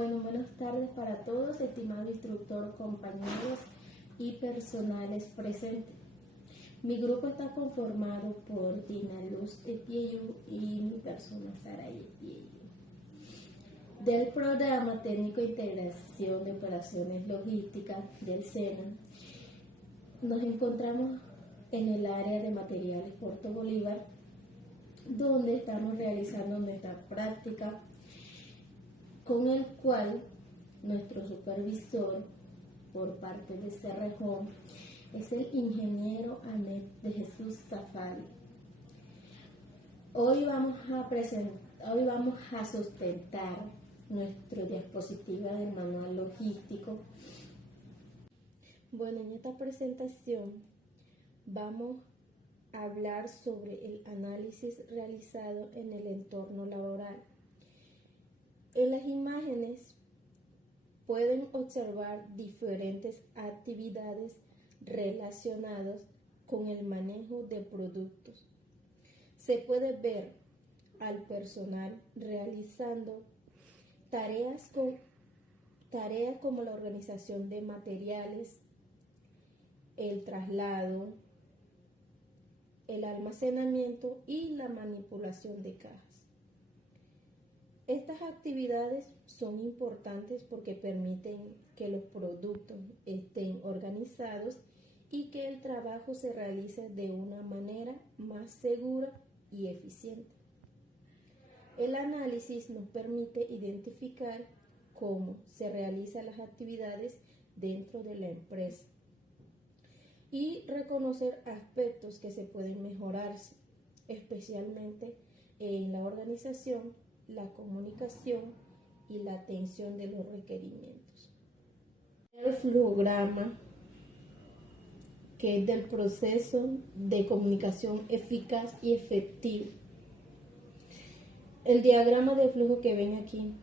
Bueno, buenas tardes para todos, estimado instructor, compañeros y personales presentes. Mi grupo está conformado por Dina Luz Epieyu y mi persona Sara Epieyu. Del programa Técnico de Integración de Operaciones Logísticas del SENA, nos encontramos en el área de materiales Puerto Bolívar, donde estamos realizando nuestra práctica, con el cual nuestro supervisor por parte de Cerrejón es el ingeniero Anet de Jesús Zafari. Hoy vamos a sustentar nuestra diapositiva del manual logístico. Bueno, en esta presentación vamos a hablar sobre el análisis realizado en el entorno laboral. En las imágenes pueden observar diferentes actividades relacionadas con el manejo de productos. Se puede ver al personal realizando tareas como la organización de materiales, el traslado, el almacenamiento y la manipulación de cajas. Estas actividades son importantes porque permiten que los productos estén organizados y que el trabajo se realice de una manera más segura y eficiente. El análisis nos permite identificar cómo se realizan las actividades dentro de la empresa y reconocer aspectos que se pueden mejorarse, especialmente en la organización, la comunicación y la atención de los requerimientos. El flujograma, que es del proceso de comunicación eficaz y efectivo. El diagrama de flujo que ven aquí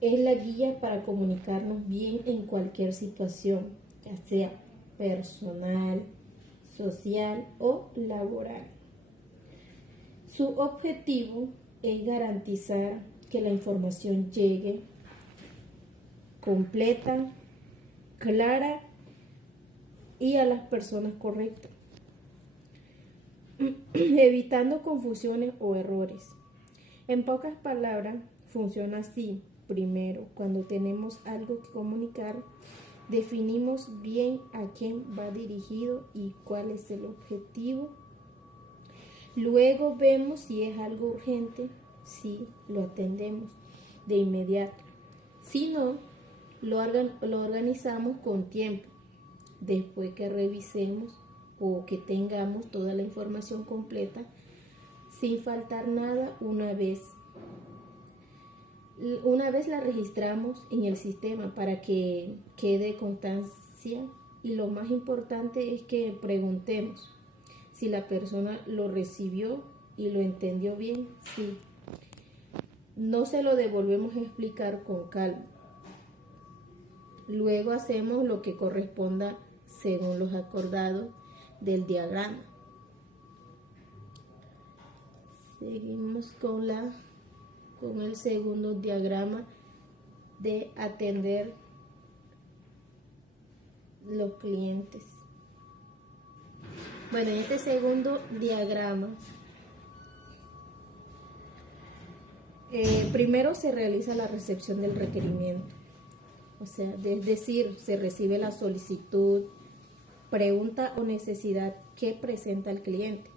es la guía para comunicarnos bien en cualquier situación, ya sea personal, social o laboral. Su objetivo es garantizar que la información llegue completa, clara y a las personas correctas, evitando confusiones o errores. En pocas palabras, funciona así. Primero, cuando tenemos algo que comunicar, definimos bien a quién va dirigido y cuál es el objetivo. Luego vemos si es algo urgente, si lo atendemos de inmediato. Si no, lo organizamos con tiempo, después que revisemos o que tengamos toda la información completa, sin faltar nada una vez la registramos en el sistema para que quede constancia, y lo más importante es que preguntemos si la persona lo recibió y lo entendió bien. Sí. No se lo devolvemos a explicar con calma. Luego hacemos lo que corresponda según los acordados del diagrama. Seguimos con el segundo diagrama de atender los clientes. Bueno, en este segundo diagrama, primero se realiza la recepción del requerimiento. O sea, es decir, se recibe la solicitud, pregunta o necesidad que presenta el cliente.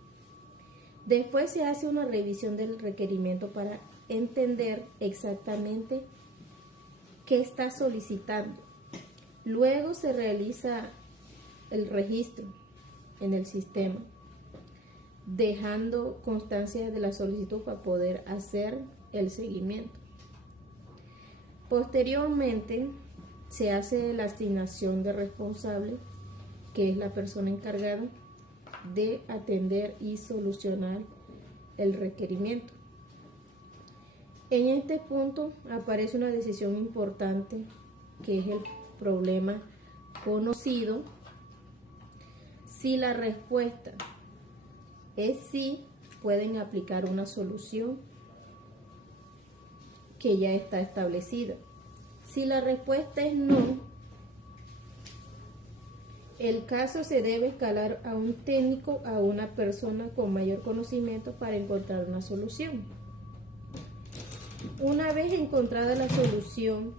Después se hace una revisión del requerimiento para entender exactamente qué está solicitando. Luego se realiza el registro en el sistema, dejando constancia de la solicitud para poder hacer el seguimiento. Posteriormente se hace la asignación de responsable, que es la persona encargada de atender y solucionar el requerimiento. En este punto aparece una decisión importante, que es el problema conocido. Si la respuesta es sí, pueden aplicar una solución que ya está establecida. Si la respuesta es no, el caso se debe escalar a un técnico, a una persona con mayor conocimiento para encontrar una solución. Una vez encontrada la solución,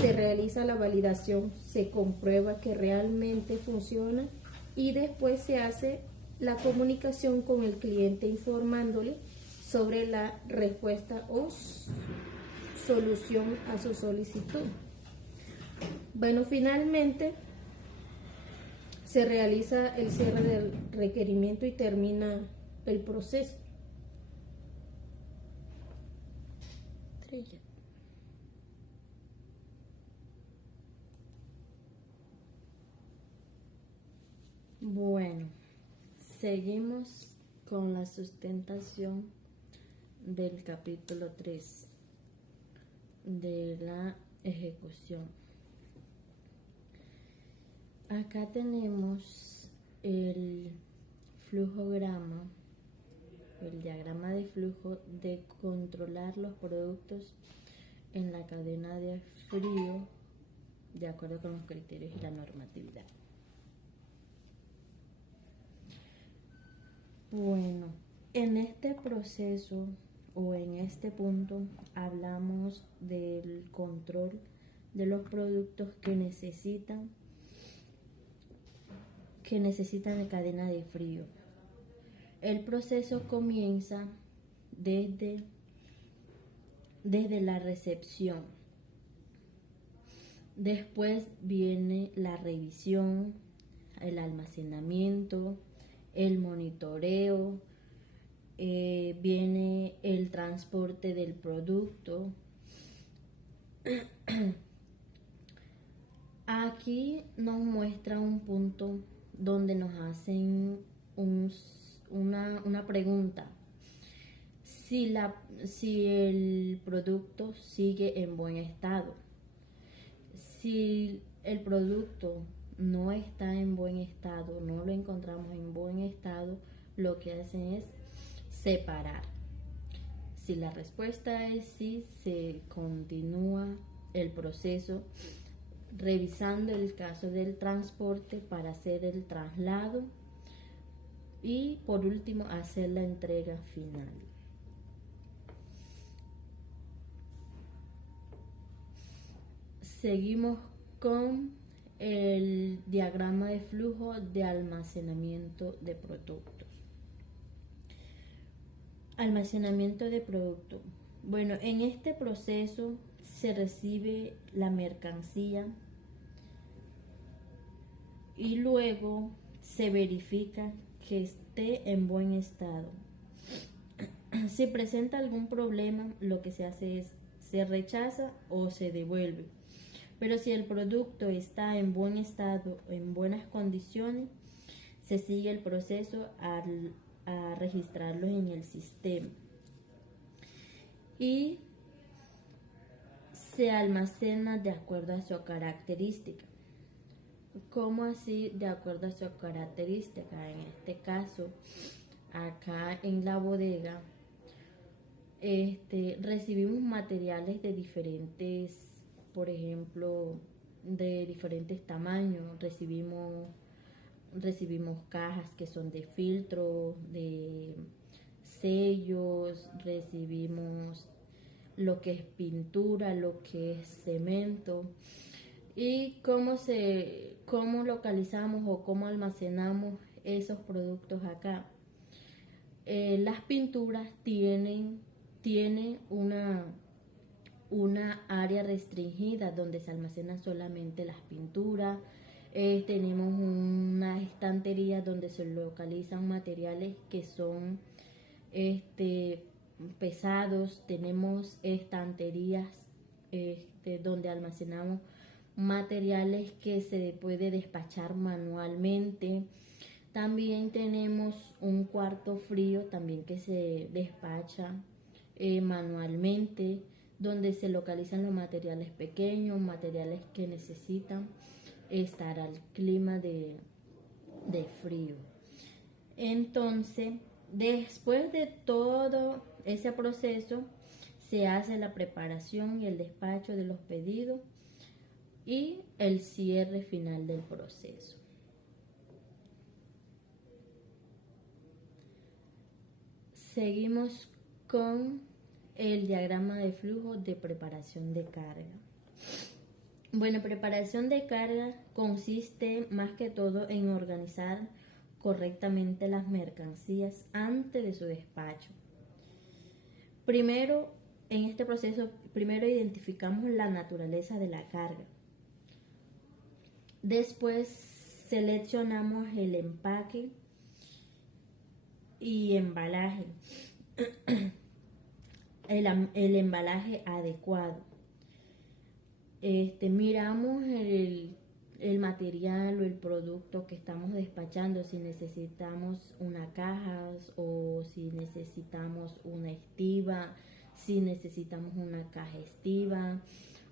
se realiza la validación, se comprueba que realmente funciona y después se hace la comunicación con el cliente informándole sobre la respuesta o solución a su solicitud. Bueno, finalmente se realiza el cierre del requerimiento y termina el proceso. Bueno, seguimos con la sustentación del capítulo 3 de la ejecución. Acá tenemos el flujograma, el diagrama de flujo de controlar los productos en la cadena de frío de acuerdo con los criterios y la normatividad. Bueno, en este proceso o en este punto hablamos del control de los productos que necesitan de cadena de frío. El proceso comienza desde la recepción. Después viene la revisión, el almacenamiento, el monitoreo, viene el transporte del producto. Aquí nos muestra un punto donde nos hacen una pregunta. Si el producto sigue en buen estado. Si el producto no está en buen estado, no lo encontramos en buen estado, lo que hacen es separar. Si la respuesta es sí, se continúa el proceso revisando el caso del transporte para hacer el traslado y por último hacer la entrega final. Seguimos con el diagrama de flujo de almacenamiento de productos. Almacenamiento de producto. Bueno, en este proceso se recibe la mercancía y luego se verifica que esté en buen estado. Si presenta algún problema, lo que se hace es se rechaza o se devuelve. Pero si el producto está en buen estado, en buenas condiciones, se sigue el proceso a registrarlo en el sistema y se almacena de acuerdo a su característica. ¿Cómo así de acuerdo a su característica? En este caso, acá en la bodega, recibimos materiales de diferentes, por ejemplo, de diferentes tamaños. Recibimos cajas que son de filtro, de sellos, recibimos lo que es pintura, lo que es cemento. ¿Y cómo localizamos o cómo almacenamos esos productos acá? Las pinturas tienen una área restringida donde se almacenan solamente las pinturas. Tenemos una estantería donde se localizan materiales que son pesados. Tenemos estanterías donde almacenamos materiales que se puede despachar manualmente. También tenemos un cuarto frío también que se despacha manualmente, donde se localizan los materiales pequeños, materiales que necesitan estar al clima de frío. Entonces, después de todo ese proceso, se hace la preparación y el despacho de los pedidos y el cierre final del proceso. Seguimos con el diagrama de flujo de preparación de carga. Bueno, preparación de carga consiste más que todo en organizar correctamente las mercancías antes de su despacho. Primero, en este proceso, identificamos la naturaleza de la carga. Después seleccionamos el empaque y embalaje, el embalaje adecuado. Miramos el material o el producto que estamos despachando, si necesitamos una caja o si necesitamos una estiva, si necesitamos una caja estiva,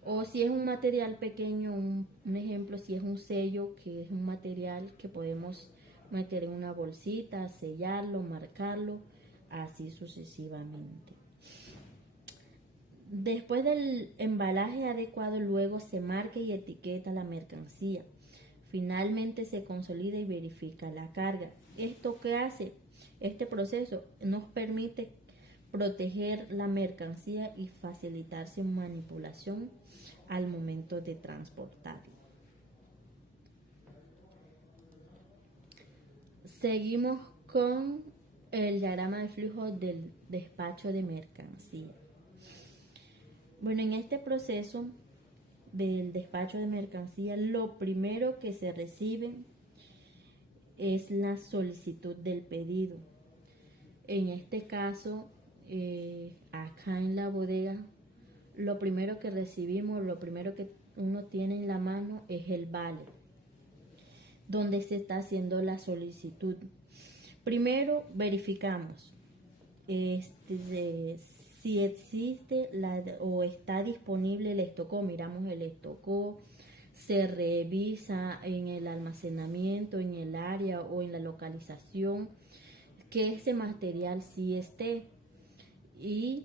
o si es un material pequeño, un ejemplo, si es un sello, que es un material que podemos meter en una bolsita, sellarlo, marcarlo, así sucesivamente. Después del embalaje adecuado, luego se marca y etiqueta la mercancía. Finalmente se consolida y verifica la carga. ¿Esto qué hace? Este proceso nos permite proteger la mercancía y facilitar su manipulación al momento de transportarla. Seguimos con el diagrama de flujo del despacho de mercancía. Bueno, en este proceso del despacho de mercancía, lo primero que se recibe es la solicitud del pedido. En este caso, acá en la bodega, lo primero que recibimos, lo primero que uno tiene en la mano es el vale, donde se está haciendo la solicitud. Primero verificamos si existe o está disponible el estocó. Miramos el estocó, se revisa en el almacenamiento, en el área o en la localización que ese material sí esté y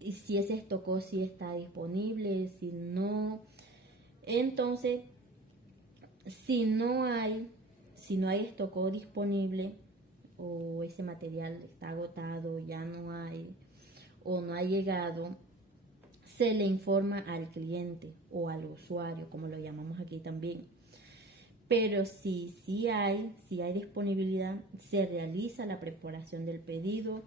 si ese estocó sí está disponible, si no. Entonces, si no hay estocó disponible o ese material está agotado, ya no hay o no ha llegado, se le informa al cliente o al usuario, como lo llamamos aquí también. Pero si hay disponibilidad, se realiza la preparación del pedido,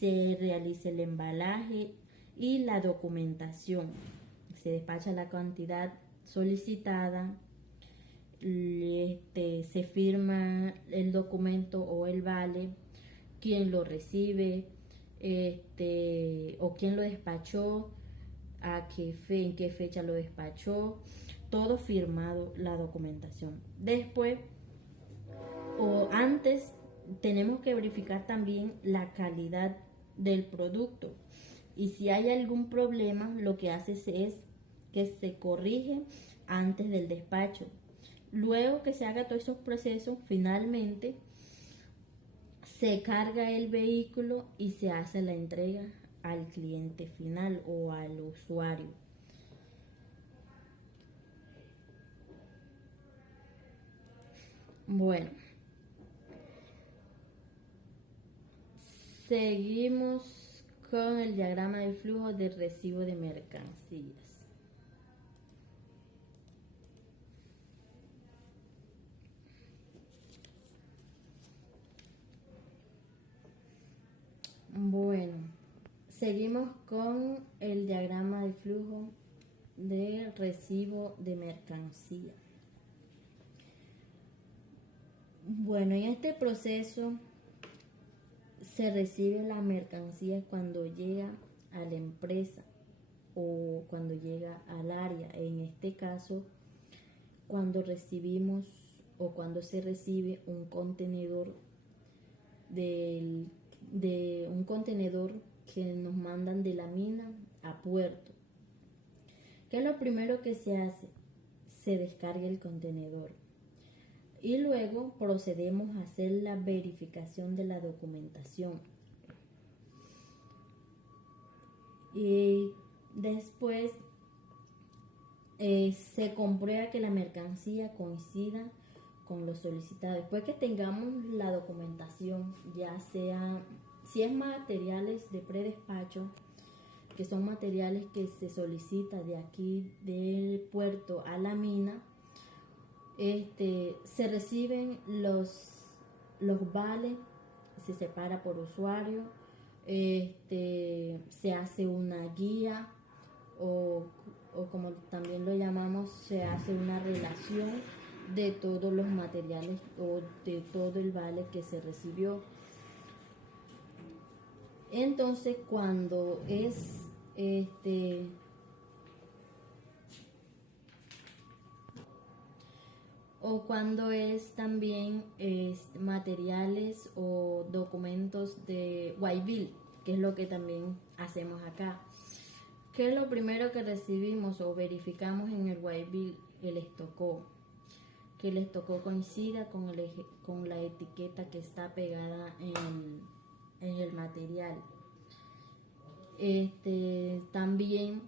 se realiza el embalaje y la documentación. Se despacha la cantidad solicitada, se firma el documento o el vale, quién lo recibe, o quién lo despachó, en qué fecha lo despachó, todo firmado, la documentación. Después o antes tenemos que verificar también la calidad del producto y si hay algún problema, lo que hace es que se corrige antes del despacho. Luego que se haga todos esos procesos, finalmente se carga el vehículo y se hace la entrega al cliente final o al usuario. Bueno, seguimos con el diagrama de flujo de recibo de mercancías. Bueno, seguimos con el diagrama de flujo de recibo de mercancía. Bueno, en este proceso se recibe la mercancía cuando llega a la empresa o cuando llega al área. En este caso, cuando recibimos o cuando se recibe un contenedor de un contenedor que nos mandan de la mina a puerto. ¿Qué es lo primero que se hace? Se descarga el contenedor y luego procedemos a hacer la verificación de la documentación. Y después se comprueba que la mercancía coincida con lo solicitado. Después que tengamos la documentación, ya sea, si es materiales de predespacho, que son materiales que se solicita de aquí del puerto a la mina, se reciben los vales, se separa por usuario, se hace una guía o como también lo llamamos, se hace una relación de todos los materiales o de todo el vale que se recibió. Entonces, cuando es o cuando es también materiales o documentos de white bill, que es lo que también hacemos acá. ¿Qué es lo primero que recibimos o verificamos en el white bill? El estocó, que el estocó coincida con la etiqueta que está pegada en el material. También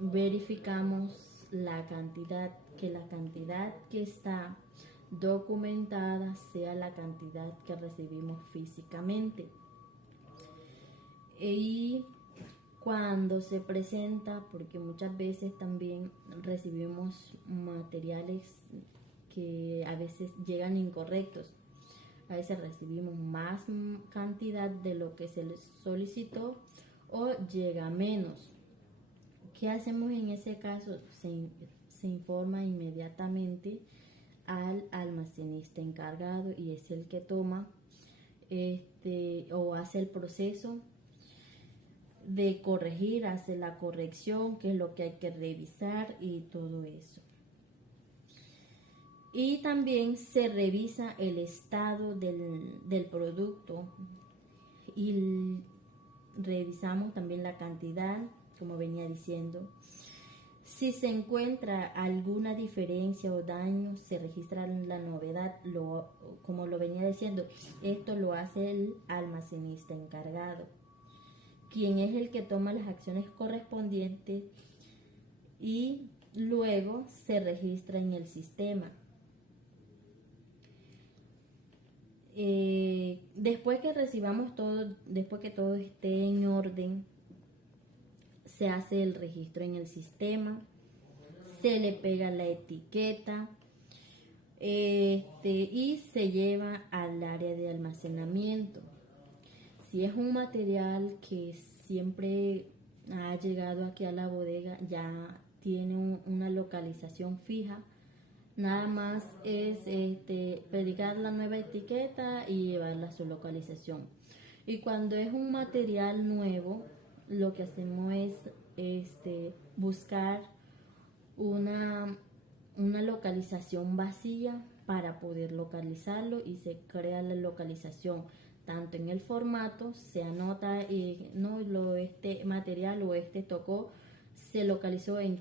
verificamos la cantidad, que la cantidad que está documentada sea la cantidad que recibimos físicamente. Y cuando se presenta, porque muchas veces también recibimos materiales que a veces llegan incorrectos, a veces recibimos más cantidad de lo que se les solicitó o llega menos. ¿Qué hacemos en ese caso? Se informa inmediatamente al almacenista encargado y es el que toma o hace el proceso de corregir, hace la corrección, que es lo que hay que revisar y todo eso. Y también se revisa el estado del producto y revisamos también la cantidad, como venía diciendo. Si se encuentra alguna diferencia o daño, se registra la novedad, como lo venía diciendo, esto lo hace el almacenista encargado, quien es el que toma las acciones correspondientes y luego se registra en el sistema. Después que recibamos todo, después que todo esté en orden, se hace el registro en el sistema, se le pega la etiqueta y se lleva al área de almacenamiento. Si es un material que siempre ha llegado aquí a la bodega, ya tiene una localización fija, nada más es pegar la nueva etiqueta y llevarla a su localización. Y cuando es un material nuevo, lo que hacemos es buscar una localización vacía para poder localizarlo y se crea la localización. Tanto en el formato se anota, este material o tocó se localizó en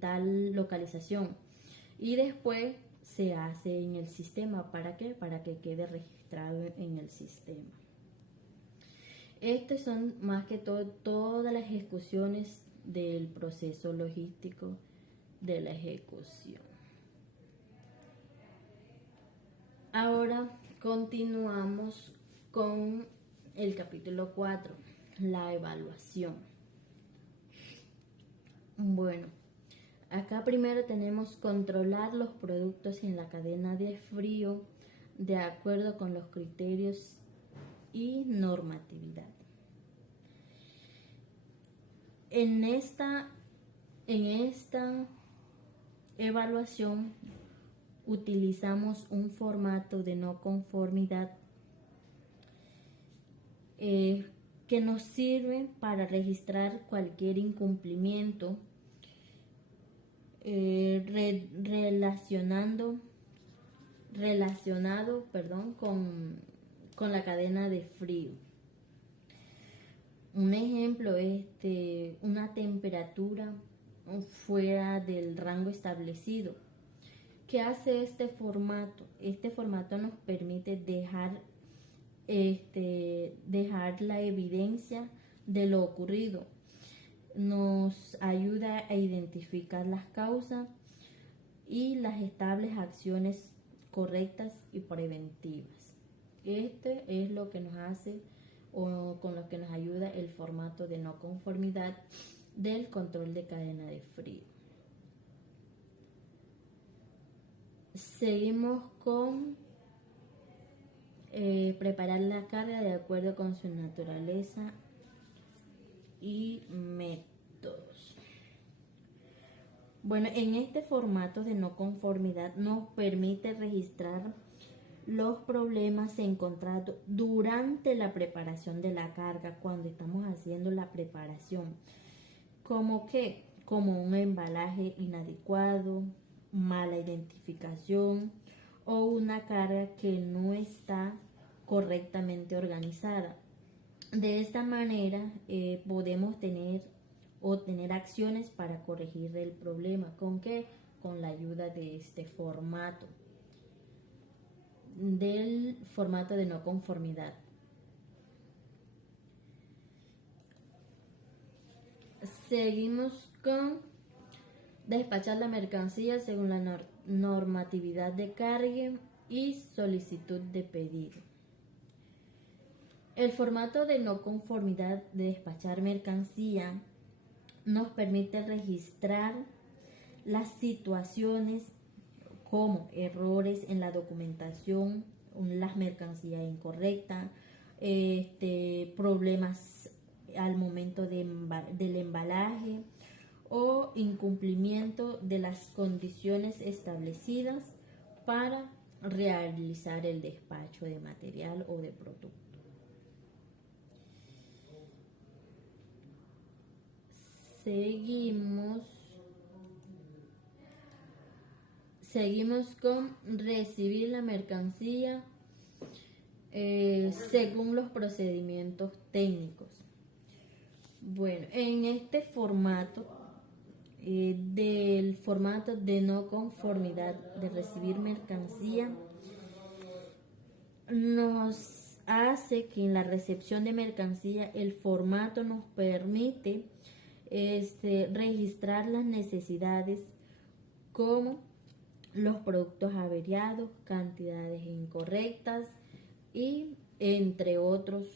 tal localización. Y después se hace en el sistema. ¿Para qué? Para que quede registrado en el sistema. Estas son más que todo todas las ejecuciones del proceso logístico de la ejecución. Ahora continuamos con el capítulo 4, la evaluación. Bueno, acá primero tenemos controlar los productos en la cadena de frío de acuerdo con los criterios y normatividad. En esta evaluación utilizamos un formato de no conformidad que nos sirve para registrar cualquier incumplimiento relacionado con la cadena de frío. Un ejemplo es una temperatura fuera del rango establecido. ¿Qué hace este formato? Este formato nos permite dejar la evidencia de lo ocurrido. nos ayuda a identificar las causas y las estables acciones correctas y preventivas. Este es lo que nos hace o con lo que nos ayuda el formato de no conformidad del control de cadena de frío. Seguimos con preparar la carga de acuerdo con su naturaleza y métodos. Bueno, en este formato de no conformidad nos permite registrar los problemas encontrados durante la preparación de la carga, cuando estamos haciendo la preparación, como un embalaje inadecuado, mala identificación o una carga que no está correctamente organizada. De esta manera podemos tener acciones para corregir el problema. ¿Con qué? Con la ayuda de este formato, del formato de no conformidad. Seguimos con despachar la mercancía según la normatividad de carga y solicitud de pedido. El formato de no conformidad de despachar mercancía nos permite registrar las situaciones como errores en la documentación, las mercancías incorrectas, problemas al momento del embalaje o incumplimiento de las condiciones establecidas para realizar el despacho de material o de producto. Seguimos con recibir la mercancía según los procedimientos técnicos. Bueno, en este formato, del formato de no conformidad de recibir mercancía, nos hace que en la recepción de mercancía el formato nos permite registrar las necesidades como los productos averiados, cantidades incorrectas y entre otros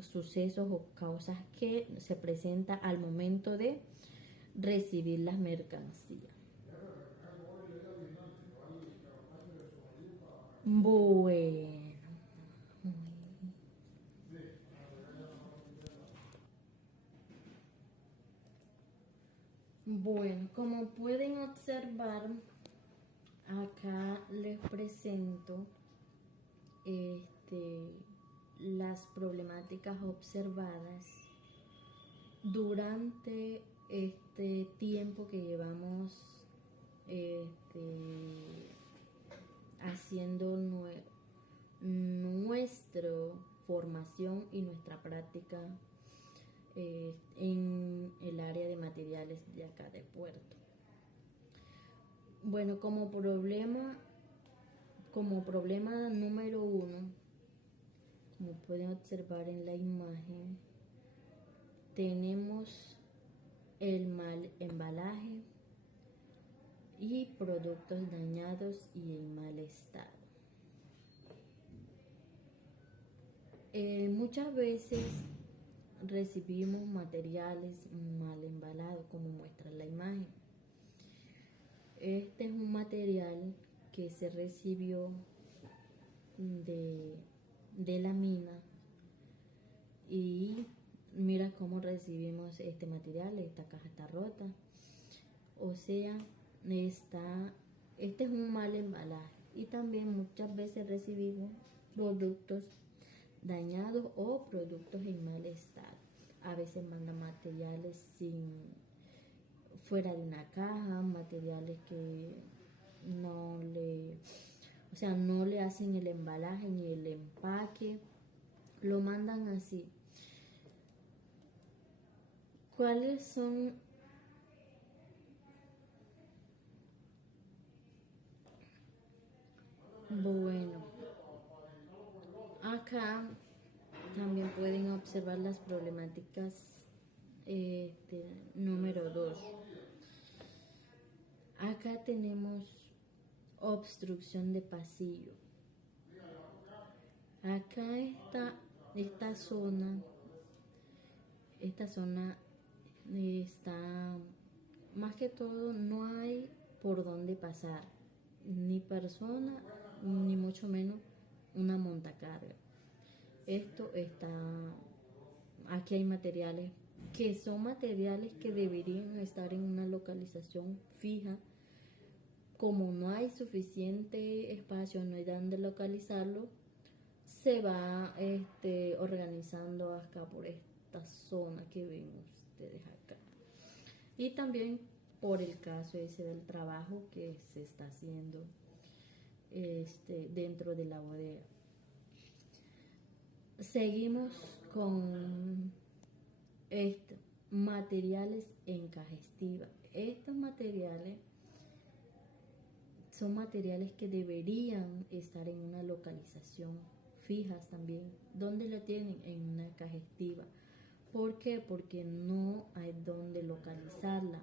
sucesos o causas que se presentan al momento de recibir las mercancías. Bueno, como pueden observar, acá les presento las problemáticas observadas durante este tiempo que llevamos haciendo nuestra formación y nuestra práctica en el área de materiales de acá de Puerto. Bueno, como problema número 1, como pueden observar en la imagen, tenemos el mal embalaje y productos dañados y en mal estado. Muchas veces recibimos materiales mal embalados, como muestra la imagen. Este es un material que se recibió de la mina y mira cómo recibimos este material. Esta caja está rota, o sea, este es un mal embalaje. Y también muchas veces recibimos productos dañados o productos en mal estado. A veces mandan materiales fuera de una caja, materiales que no le hacen el embalaje ni el empaque, lo mandan así. ¿Cuáles son Bueno, acá también pueden observar las problemáticas número 2. Acá tenemos obstrucción de pasillo. Acá está esta zona está, más que todo, no hay por dónde pasar, ni persona, ni mucho menos una montacarga. Aquí hay materiales que son materiales que deberían estar en una localización fija. Como no hay suficiente espacio, no hay donde localizarlo, se va organizando acá por esta zona que ven ustedes acá. Y también por el caso ese del trabajo que se está haciendo dentro de la bodega. Seguimos con materiales en caja estiva. Estos materiales son materiales que deberían estar en una localización fijas también. ¿Dónde la tienen? En una caja estiva. ¿Por qué? Porque no hay dónde localizarla.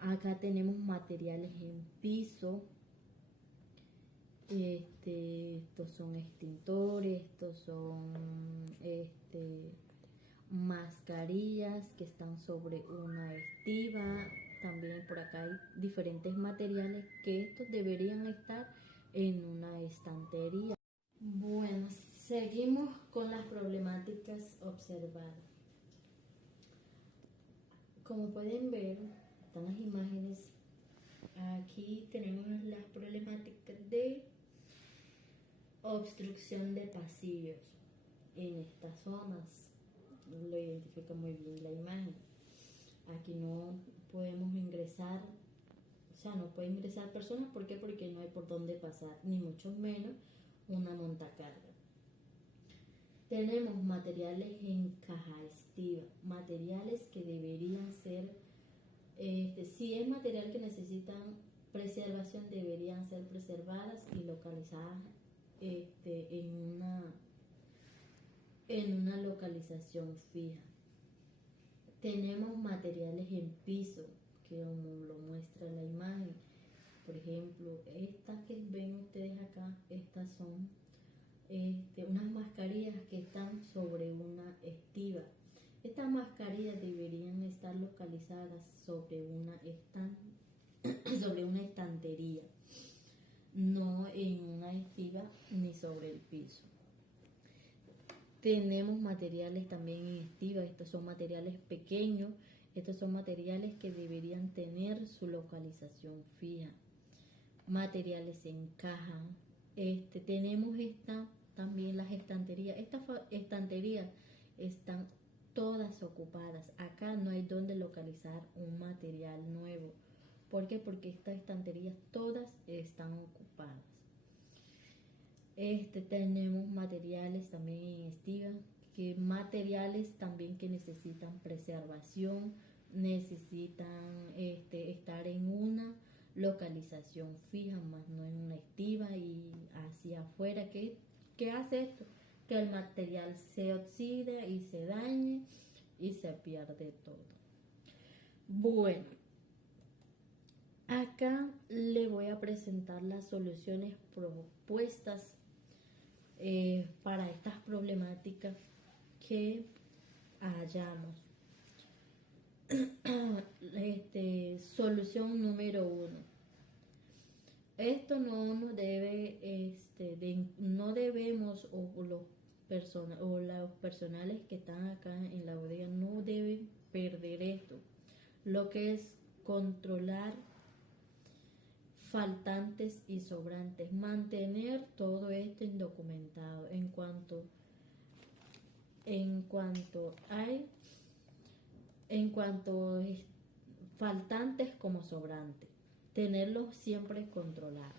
Acá tenemos materiales en piso. Estos son extintores, estos son mascarillas que están sobre una estiva. También por acá hay diferentes materiales que estos deberían estar en una estantería. Bueno, seguimos con las problemáticas observadas. Como pueden ver, están las imágenes. Aquí tenemos las problemáticas de obstrucción de pasillos en estas zonas. Lo identifica muy bien la imagen. Aquí no podemos ingresar, o sea, no pueden ingresar personas. ¿Por qué? Porque no hay por dónde pasar, ni mucho menos una montacarga. Tenemos materiales en caja estiva, materiales que deberían ser, si es material que necesitan preservación, deberían ser preservadas y localizadas en una localización fija. Tenemos materiales en piso, que como lo muestra la imagen. Por ejemplo, estas que ven ustedes acá, estas son unas mascarillas que están sobre una estiva. Estas mascarillas deberían estar localizadas sobre sobre una estantería, no en una estiva ni sobre el piso. Tenemos materiales también en estiva. Estos son materiales pequeños. Estos son materiales que deberían tener su localización fija. Materiales en caja. Tenemos también las estanterías. Estas estanterías están todas ocupadas. Acá no hay donde localizar un material nuevo. ¿Por qué? Porque estas estanterías todas están ocupadas. Tenemos materiales también en estiva, materiales también que necesitan preservación, necesitan estar en una localización fija, más no en una estiva y hacia afuera. ¿Qué hace esto? Que el material se oxide y se dañe y se pierde todo. Bueno, acá le voy a presentar las soluciones propuestas para estas problemáticas que hallamos. Solución número 1. Esto no nos debe, no debemos, o los personales que están acá en la bodega no deben perder esto, lo que es controlar faltantes y sobrantes, mantener todo esto indocumentado en cuanto faltantes como sobrantes, tenerlos siempre controlados.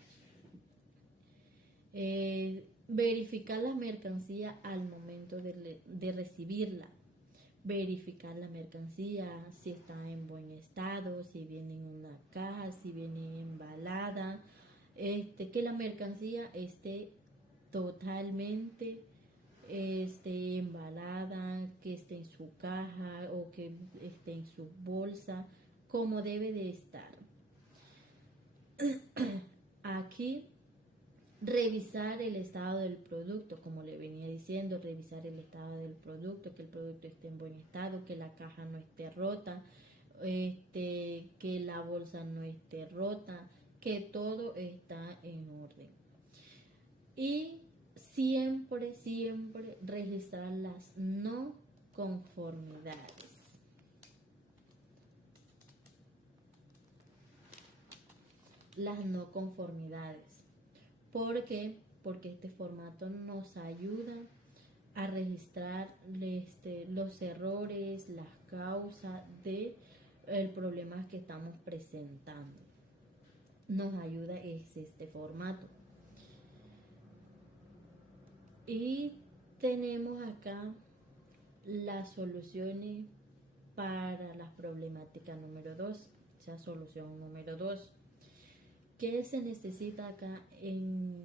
Verificar la mercancía al momento de recibirla. Verificar la mercancía, si está en buen estado, si viene en una caja, si viene embalada, que la mercancía esté totalmente esté embalada, que esté en su caja o que esté en su bolsa, como debe de estar. Aquí revisar el estado del producto, como le venía diciendo, revisar el estado del producto, que el producto esté en buen estado, que la caja no esté rota, que la bolsa no esté rota, que todo está en orden. Y siempre registrar las no conformidades. Las no conformidades. ¿Por qué? Porque este formato nos ayuda a registrar los errores, las causas de el problema que estamos presentando. Nos ayuda este formato. Y tenemos acá las soluciones para la problemática número 2, o sea, solución número 2. ¿Qué se necesita acá en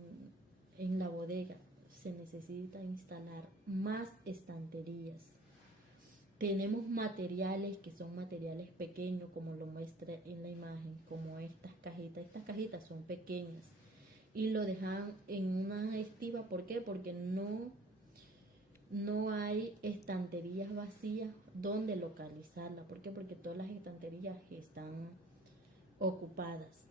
la bodega? Se necesita instalar más estanterías. Tenemos materiales que son materiales pequeños, como lo muestra en la imagen, como estas cajitas. Estas cajitas son pequeñas y lo dejan en una estiva. ¿Por qué? Porque no hay estanterías vacías donde localizarla. ¿Por qué? Porque todas las estanterías están ocupadas.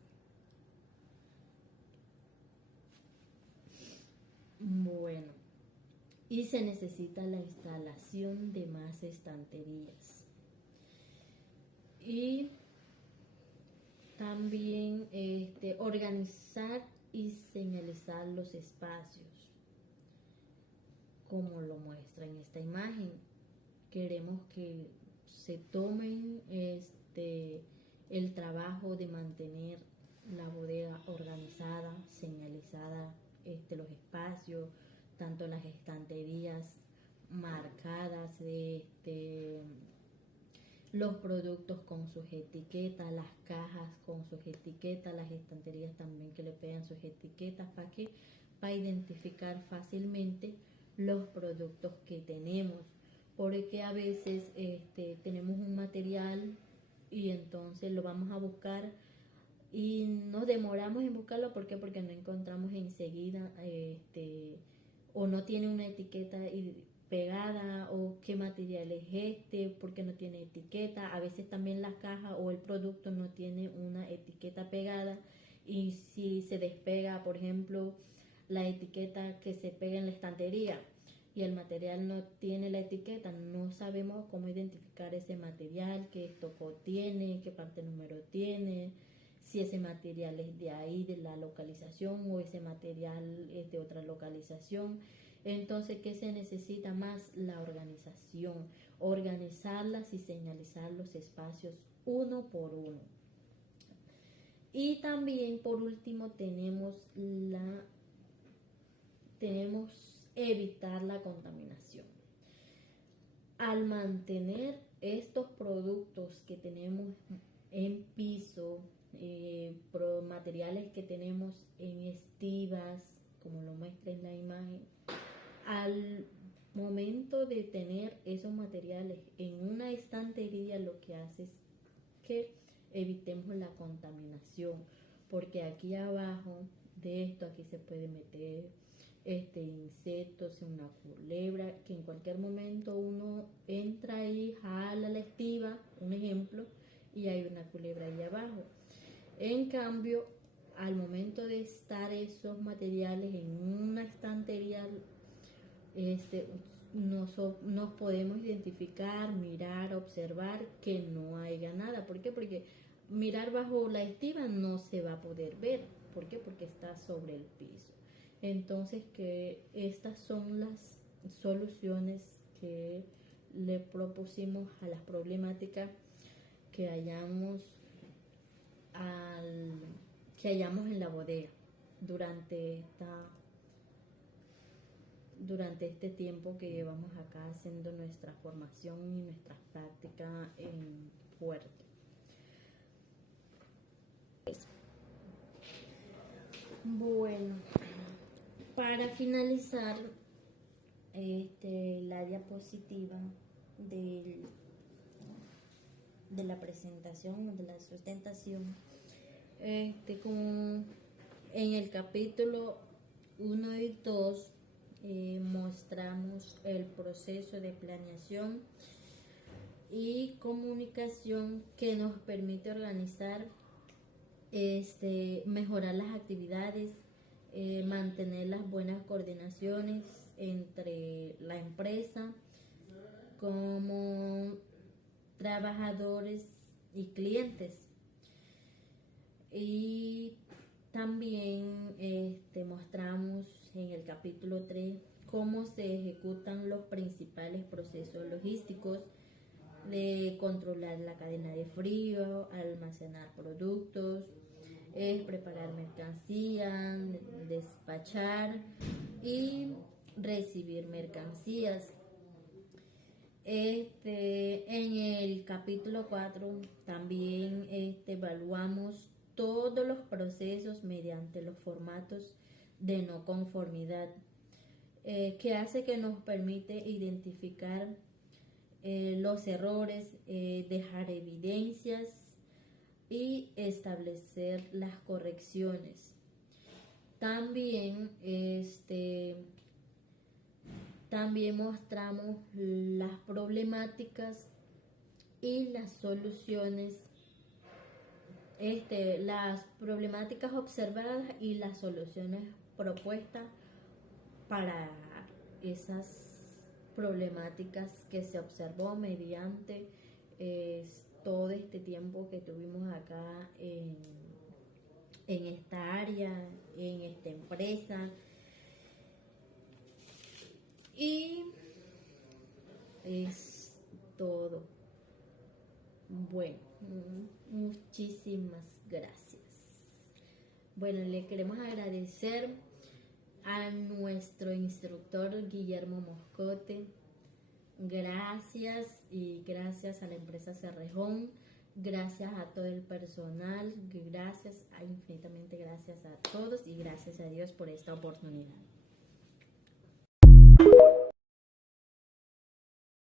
Bueno, y se necesita la instalación de más estanterías. Y también organizar y señalizar los espacios, como lo muestra en esta imagen. Queremos que se tomen el trabajo de mantener la bodega organizada, señalizada, los espacios, tanto las estanterías marcadas, los productos con sus etiquetas, las cajas con sus etiquetas, las estanterías también que le pegan sus etiquetas para identificar fácilmente los productos que tenemos, porque a veces tenemos un material y entonces lo vamos a buscar y nos demoramos en buscarlo. ¿Por qué? Porque no encontramos enseguida o no tiene una etiqueta pegada, o qué material es porque no tiene etiqueta. A veces también la caja o el producto no tiene una etiqueta pegada, y si se despega, por ejemplo, la etiqueta que se pega en la estantería y el material no tiene la etiqueta, no sabemos cómo identificar ese material, qué estoco tiene, qué parte número tiene, si ese material es de ahí, de la localización, o ese material es de otra localización. Entonces, ¿qué se necesita más? La organización, organizarlas y señalizar los espacios uno por uno. Y también, por último, tenemos evitar la contaminación. Al mantener estos productos que tenemos en piso, materiales que tenemos en estivas, como lo muestra en la imagen, al momento de tener esos materiales en una estantería, lo que hace es que evitemos la contaminación, porque aquí abajo de esto, aquí se puede meter insectos, una culebra, que en cualquier momento uno entra ahí, jala la estiva, un ejemplo, y hay una culebra ahí abajo. En cambio, al momento de estar esos materiales en una estantería, nos podemos identificar, mirar, observar que no haya nada. ¿Por qué? Porque mirar bajo la estiva no se va a poder ver. ¿Por qué? Porque está sobre el piso. Entonces, que estas son las soluciones que le propusimos a las problemáticas que hallamos en la bodega durante este tiempo que llevamos acá haciendo nuestra formación y nuestras prácticas en Puerto. Bueno, para finalizar, la diapositiva de la presentación, de la sustentación. Como en el capítulo 1 y 2 mostramos el proceso de planeación y comunicación que nos permite organizar, mejorar las actividades, mantener las buenas coordinaciones entre la empresa como trabajadores y clientes. Y también mostramos en el capítulo 3 cómo se ejecutan los principales procesos logísticos de controlar la cadena de frío, almacenar productos, preparar mercancía, despachar y recibir mercancías. En el capítulo 4 también evaluamos todos los procesos mediante los formatos de no conformidad, que hace que nos permite identificar los errores, dejar evidencias y establecer las correcciones. También mostramos las problemáticas y las soluciones, las problemáticas observadas y las soluciones propuestas para esas problemáticas que se observó mediante todo este tiempo que tuvimos acá en esta área, en esta empresa. Y es todo. Bueno, muchísimas gracias. Bueno, le queremos agradecer a nuestro instructor Guillermo Moscote. Gracias, y gracias a la empresa Cerrejón, gracias a todo el personal, infinitamente gracias a todos y gracias a Dios por esta oportunidad.